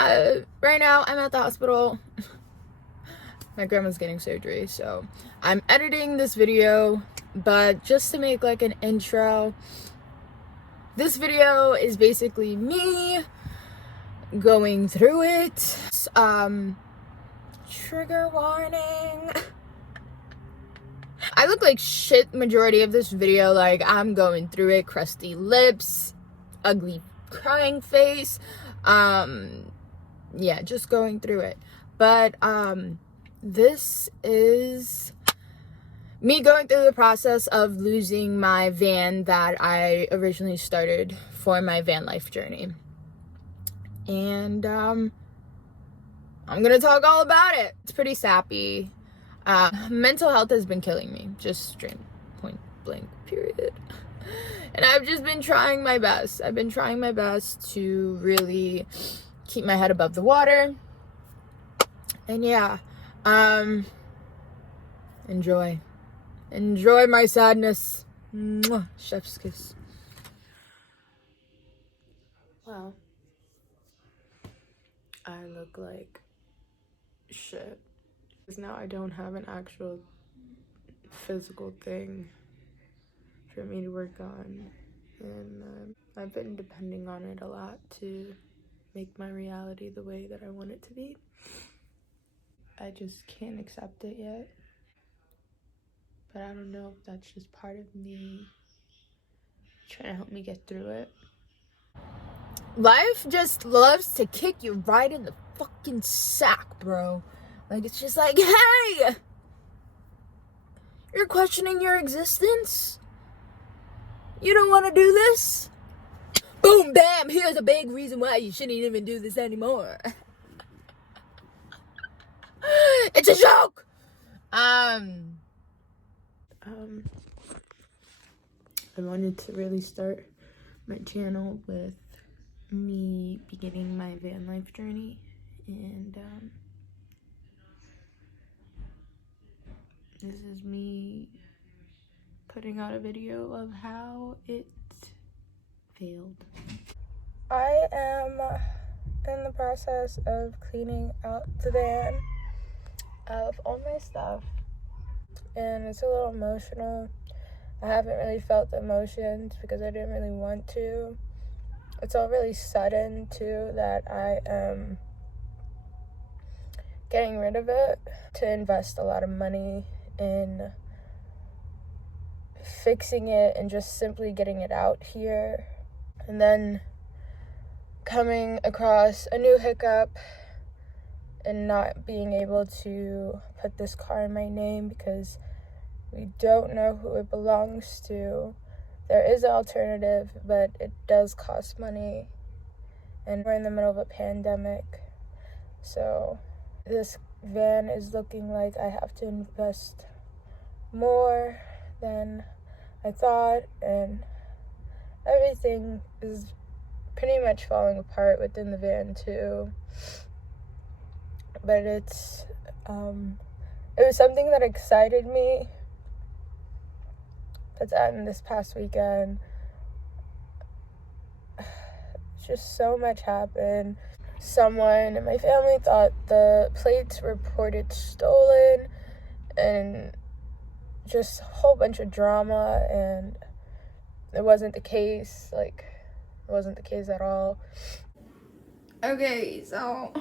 Right now I'm at the hospital. My grandma's getting surgery, so I'm editing this video, but just to make like an intro, this video is basically me going through it. Trigger warning. I look like shit majority of this video. Like, I'm going through it. Crusty lips, ugly crying face. Yeah, just going through it. But this is me going through the process of losing my van that I originally started for my van life journey. And I'm gonna talk all about it. It's pretty sappy. Mental health has been killing me, just straight point blank period. And I've just been trying my best. I've been trying my best to really keep my head above the water. And yeah, enjoy my sadness. Mwah. Chef's kiss. Wow, I look like shit. Because now I don't have an actual physical thing for me to work on, and I've been depending on it a lot to make my reality the way that I want it to be. I just can't accept it yet, but I don't know if that's just part of me trying to help me get through it. Life just loves to kick you right in the fucking sack, bro. Like, it's just like, hey, you're questioning your existence? You don't want to do this? Boom, bam, here's a big reason why you shouldn't even do this anymore. It's a joke! I wanted to really start my channel with me beginning my van life journey, and this is me putting out a video of how it failed. I am in the process of cleaning out the van of all my stuff, and it's a little emotional. I haven't really felt the emotions because I didn't really want to. It's all really sudden too that I am getting rid of it, to invest a lot of money in fixing it and just simply getting it out here, and then coming across a new hiccup and not being able to put this car in my name because we don't know who it belongs to. There is an alternative, but it does cost money, and we're in the middle of a pandemic, so this van is looking like I have to invest more than I thought, and everything is pretty much falling apart within the van too. But it was something that excited me. But then this past weekend, just so much happened. Someone in my family thought the plates were reported stolen, and just a whole bunch of drama, and it wasn't the case. Like, it wasn't the case at all. Okay, so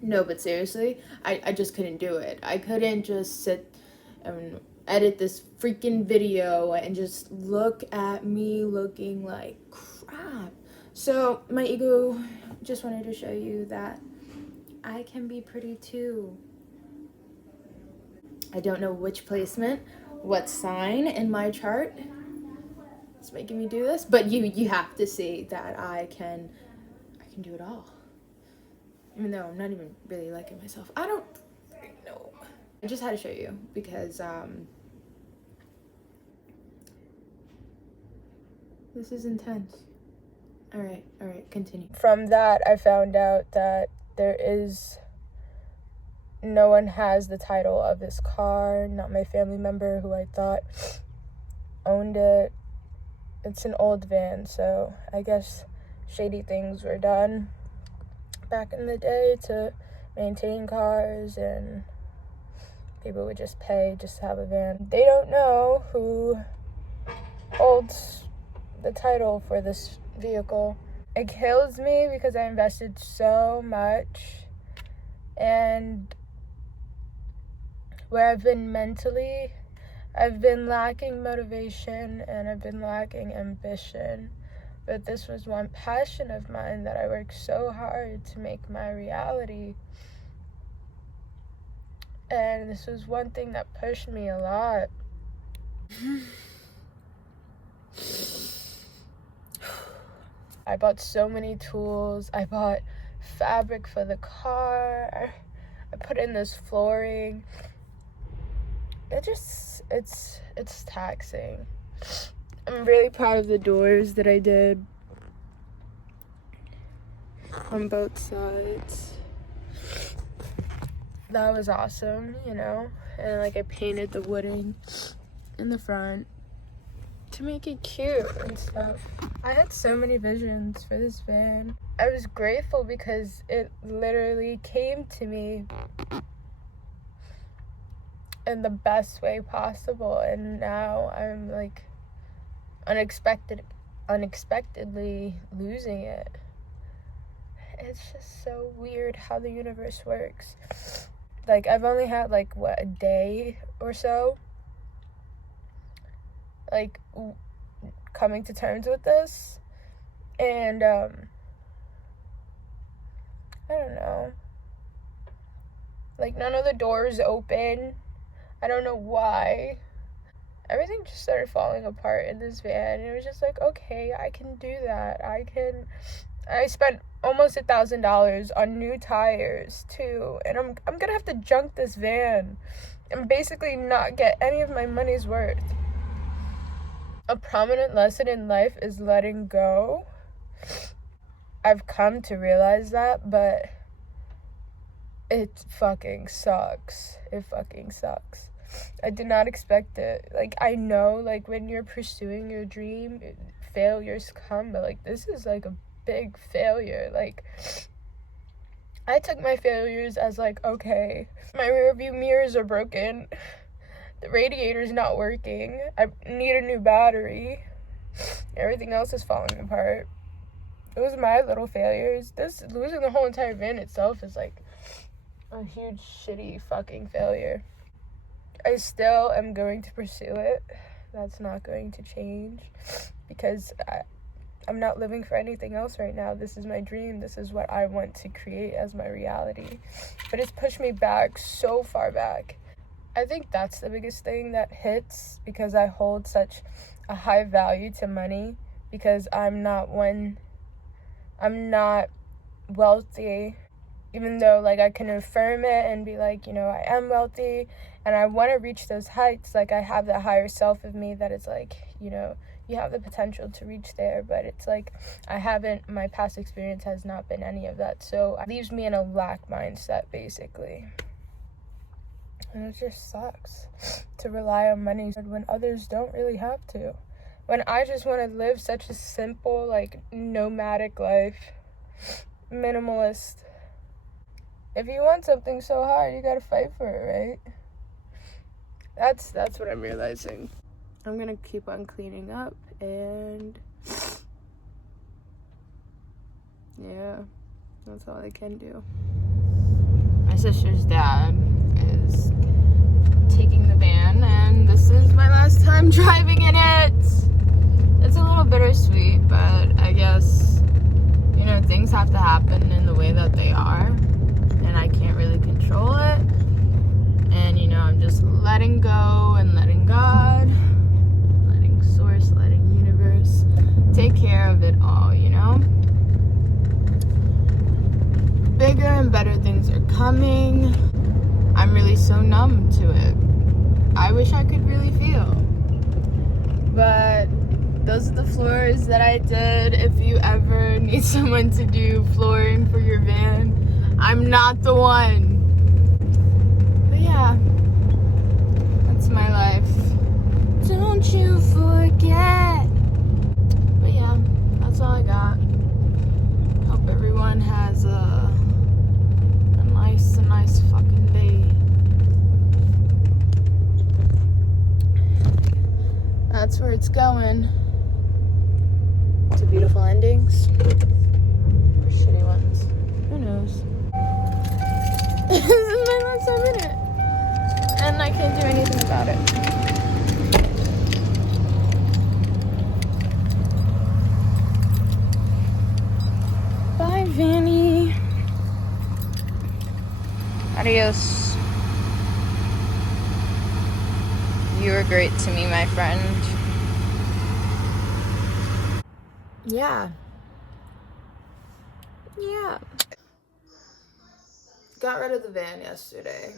no, but seriously, I just couldn't do it. I couldn't just sit and edit this freaking video and just look at me looking like crap. So my ego just wanted to show you that I can be pretty too. I don't know which placement, what sign in my chart is making me do this, but you have to see that I can do it all. Even though I'm not even really liking myself. I don't know. I just had to show you because this is intense. All right, continue. From that, I found out that no one has the title of this car, not my family member who I thought owned it. It's an old van, so I guess shady things were done back in the day to maintain cars, and people would just pay just to have a van. They don't know who holds the title for this vehicle. It kills me because I invested so much, and where I've been mentally, I've been lacking motivation and I've been lacking ambition. But this was one passion of mine that I worked so hard to make my reality. And this was one thing that pushed me a lot. I bought so many tools. I bought fabric for the car. I put in this flooring. It's taxing. I'm really proud of the doors that I did on both sides. That was awesome, you know? And like I painted the wooding in the front to make it cute and stuff. I had so many visions for this van. I was grateful because it literally came to me in the best way possible, and now I'm like unexpectedly losing it. It's just so weird how the universe works. Like, I've only had like a day or so like coming to terms with this, and I don't know, like none of the doors open. I don't know why. Everything just started falling apart in this van. It was just like, okay, I can do that. I spent almost $1,000 on new tires too, and I'm gonna have to junk this van and basically not get any of my money's worth. A prominent lesson in life is letting go. I've come to realize that, but it fucking sucks. It fucking sucks. I did not expect it. Like, I know, like, when you're pursuing your dream, failures come, but, like, this is, like, a big failure. Like, I took my failures as, like, okay, my rearview mirrors are broken. The radiator's not working. I need a new battery. Everything else is falling apart. It was my little failures. Losing the whole entire van itself is, like, a huge, shitty fucking failure. I still am going to pursue it. That's not going to change because I'm not living for anything else right now. This is my dream. This is what I want to create as my reality. But it's pushed me back, so far back. I think that's the biggest thing that hits, because I hold such a high value to money, because I'm not wealthy, even though, like, I can affirm it and be like, you know, I am wealthy and I want to reach those heights. Like, I have that higher self of me that is like, you know, you have the potential to reach there, but it's like my past experience has not been any of that, so it leaves me in a lack mindset, basically. And it just sucks to rely on money when others don't really have to. When I just want to live such a simple, like, nomadic life, minimalist. If you want something so hard, you gotta fight for it, right? That's what I'm realizing. I'm gonna keep on cleaning up, and yeah, that's all I can do. My sister's dad is taking the van, and this is my last time driving in it. It's a little bittersweet, but I guess, you know, things have to happen in the way that they are, and I can't really control it. And, you know, I'm just letting go and letting God, letting Source, letting Universe take care of it all, you know? Bigger and better things are coming. I'm really so numb to it. I wish I could really feel. But those are the floors that I did. If you ever need someone to do flooring for your van, I'm not the one. But yeah, that's my life. Don't you forget. But yeah, that's all I got. that's where it's going. To beautiful endings or shitty ones. Who knows? This is my last 7 minute. And I can't do anything about it. Bye, Vanny. Adios. You were great to me, my friend. Yeah. Got rid of the van yesterday,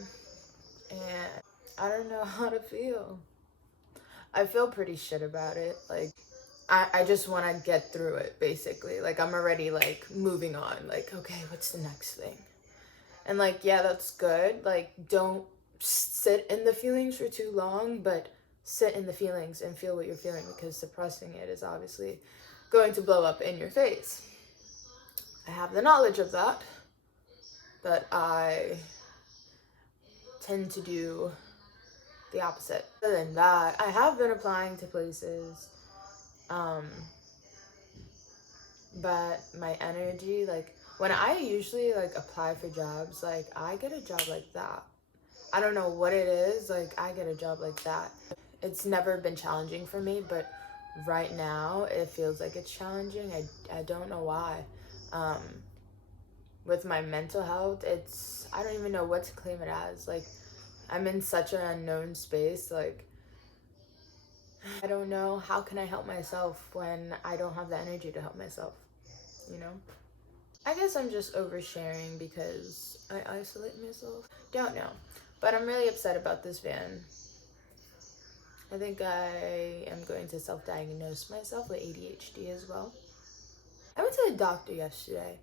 and I don't know how to feel. I feel pretty shit about it. Like, I just want to get through it, basically. Like, I'm already, like, moving on. Like, okay, what's the next thing? And, like, yeah, that's good. Like, don't sit in the feelings for too long, but sit in the feelings and feel what you're feeling, because suppressing it is obviously going to blow up in your face. I have the knowledge of that, but I tend to do the opposite. Other than that, I have been applying to places, but my energy, like, when I usually, like, apply for jobs, like, I get a job like that. I don't know what it is, like, I get a job like that. It's never been challenging for me, but right now it feels like it's challenging. I don't know why. With my mental health, I don't even know what to claim it as. Like, I'm in such an unknown space. Like, I don't know, how can I help myself when I don't have the energy to help myself, you know? I guess I'm just oversharing because I isolate myself. Don't know. But I'm really upset about this van. I think I am going to self-diagnose myself with ADHD as well. I went to the doctor yesterday,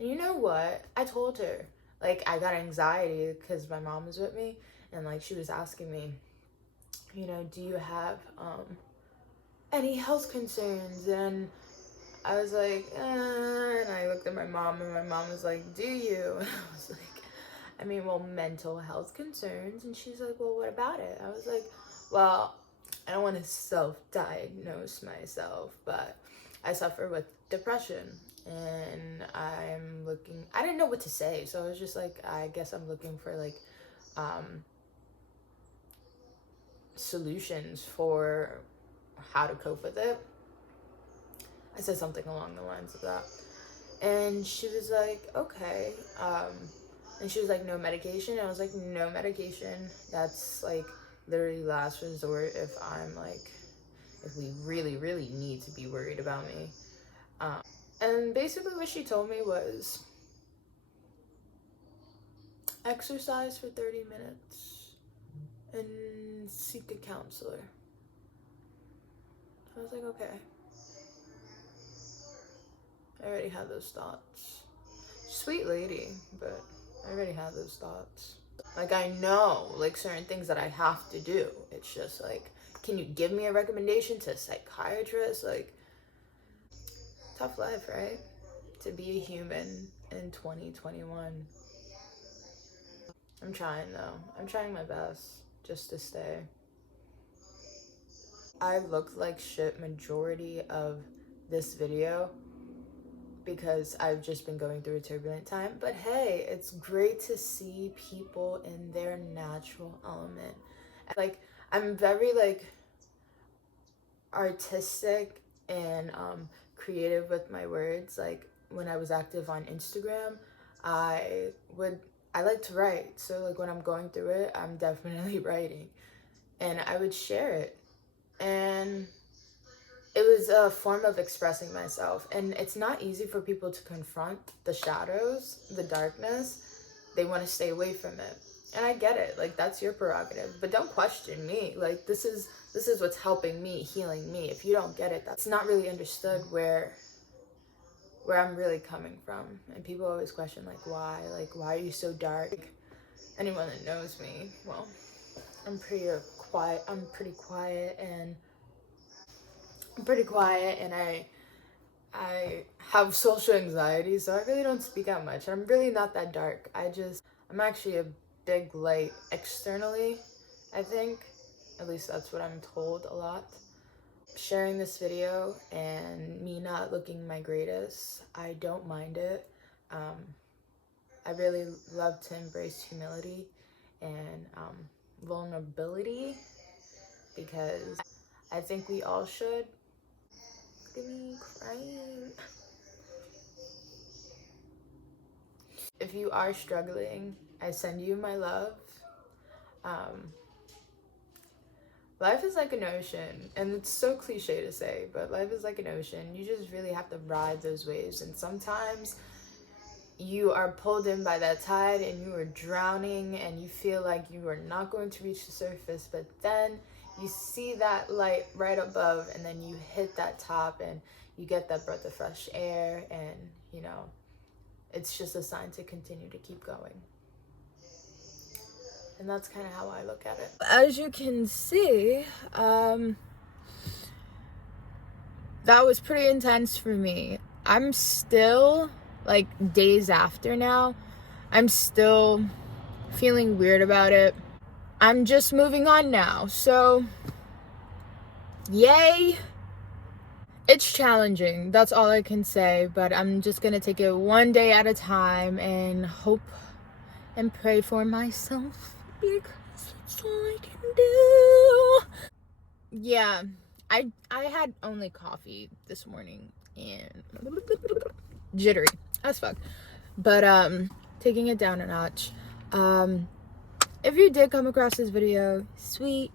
and you know what? I told her, like, I got anxiety because my mom was with me, and, like, she was asking me, you know, do you have any health concerns? And I was like, and I looked at my mom, and my mom was like, do you? And I was like, I mean, well, mental health concerns. And she's like, well, what about it? I was like, well, I don't want to self-diagnose myself, but I suffer with depression, and I didn't know what to say, so I was just like, I guess I'm looking for, like, solutions for how to cope with it. I said something along the lines of that. And she was like, okay. And she was like, no medication? And I was like, no medication. That's, like, literally last resort if we really, really need to be worried about me. And basically what she told me was, exercise for 30 minutes and seek a counselor. I was like, okay. I already had those thoughts. Sweet lady, but I already had those thoughts. Like, I know, like, certain things that I have to do. It's just like, can you give me a recommendation to a psychiatrist? Like, tough life, right? To be a human in 2021. I'm trying, though. I'm trying my best just to stay. I looked like shit majority of this video because I've just been going through a turbulent time. But hey, it's great to see people in their natural element. Like, I'm very, like, artistic and creative with my words. Like, when I was active on Instagram, I like to write. So, like, when I'm going through it, I'm definitely writing. And I would share it. And it was a form of expressing myself. And it's not easy for people to confront the shadows, the darkness. They want to stay away from it. And I get it. Like, that's your prerogative. But don't question me. Like, this is what's helping me, healing me. If you don't get it, that's not really understood where I'm really coming from. And people always question, like, why? Like, why are you so dark? Anyone that knows me, well, I'm pretty quiet, and I have social anxiety, so I really don't speak out much. I'm really not that dark. I'm actually a big light externally, I think. At least that's what I'm told a lot. sharing this video and me not looking my greatest. I don't mind it. I really love to embrace humility and vulnerability, because I think we all should. Look at me crying. If you are struggling, I send you my love. Life is like an ocean, and it's so cliche to say, but life is like an ocean. You just really have to ride those waves, and sometimes you are pulled in by that tide and you are drowning and you feel like you are not going to reach the surface, but then you see that light right above, and then you hit that top and you get that breath of fresh air, and you know, it's just a sign to continue to keep going. And that's kind of how I look at it. As you can see, that was pretty intense for me. I'm still, like, days after now, I'm still feeling weird about it. I'm just moving on now, so yay. It's challenging, that's all I can say, but I'm just gonna take it one day at a time and hope and pray for myself, because that's all I can do. Yeah, I had only coffee this morning and jittery as fuck, but taking it down a notch. If you did come across this video, sweet.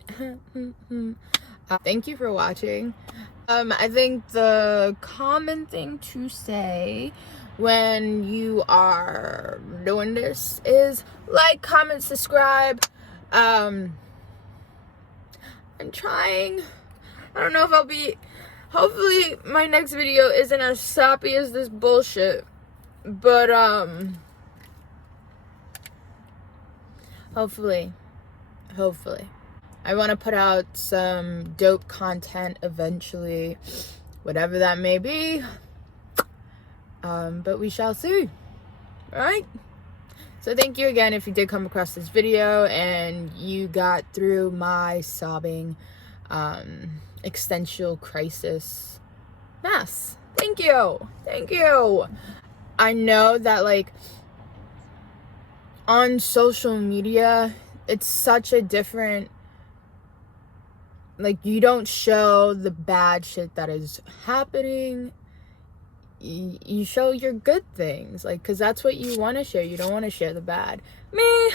Thank you for watching. I think the common thing to say when you are doing this is like, comment, subscribe. I'm trying. I don't know if I'll be, hopefully my next video isn't as sappy as this bullshit, but hopefully I want to put out some dope content eventually, whatever that may be, but we shall see. All right, so thank you again if you did come across this video and you got through my sobbing existential crisis mess. Thank you. I know that, like, on social media, it's such a different, like, you don't show the bad shit that is happening. You show your good things, like, because that's what you want to share. You don't want to share the bad. Me,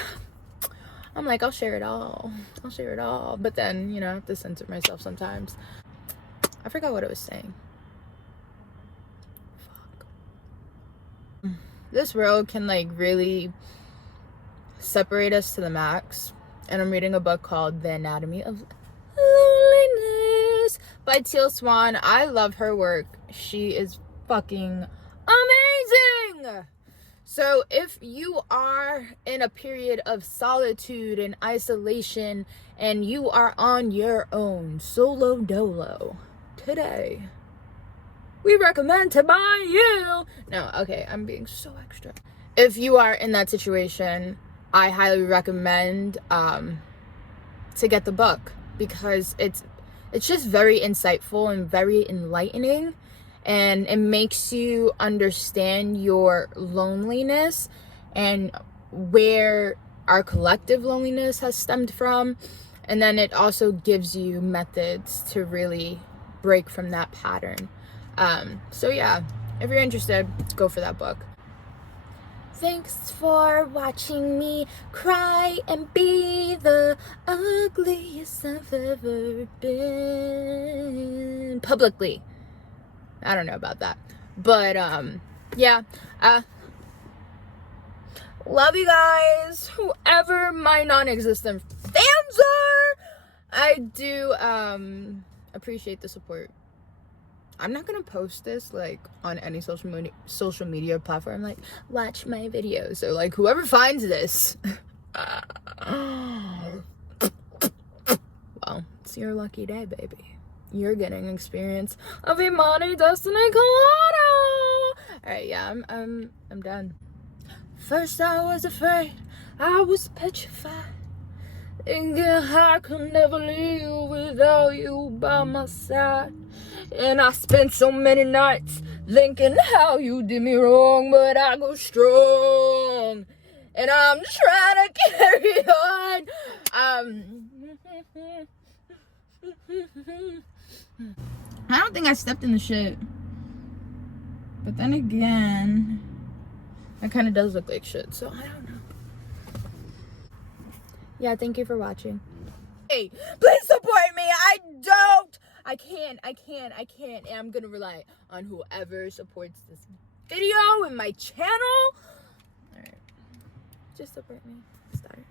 I'm like, I'll share it all, but then, you know, I have to censor myself sometimes. I forgot what I was saying. Fuck. This world can, like, really separate us to the max, and I'm reading a book called The Anatomy of Loneliness by Teal Swan. I love her work. She is fucking amazing. So if you are in a period of solitude and isolation and you are on your own, solo dolo, today we recommend to buy you. No, okay, I'm being so extra. If you are in that situation, I highly recommend to get the book, because it's just very insightful and very enlightening, and it makes you understand your loneliness and where our collective loneliness has stemmed from, and then it also gives you methods to really break from that pattern. So yeah, if you're interested, go for that book. Thanks for watching me cry and be the ugliest I've ever been. Publicly. I don't know about that. But, yeah. Love you guys. Whoever my non-existent fans are. I do, appreciate the support. I'm not gonna post this, like, on any social media platform, like, watch my videos. So, like, whoever finds this, well, it's your lucky day, baby. You're getting experience of Imani Destiny Colado. Alright, yeah, I'm done. First I was afraid, I was petrified. Thinking I could never live without you by my side. And I spent so many nights thinking how you did me wrong, but I go strong. And I'm trying to carry on. I don't think I stepped in the shit. But then again, it kind of does look like shit, so I don't know. Yeah, thank you for watching. Hey, please support me. I can't. And I'm gonna rely on whoever supports this video and my channel. Alright. Just support me. Start.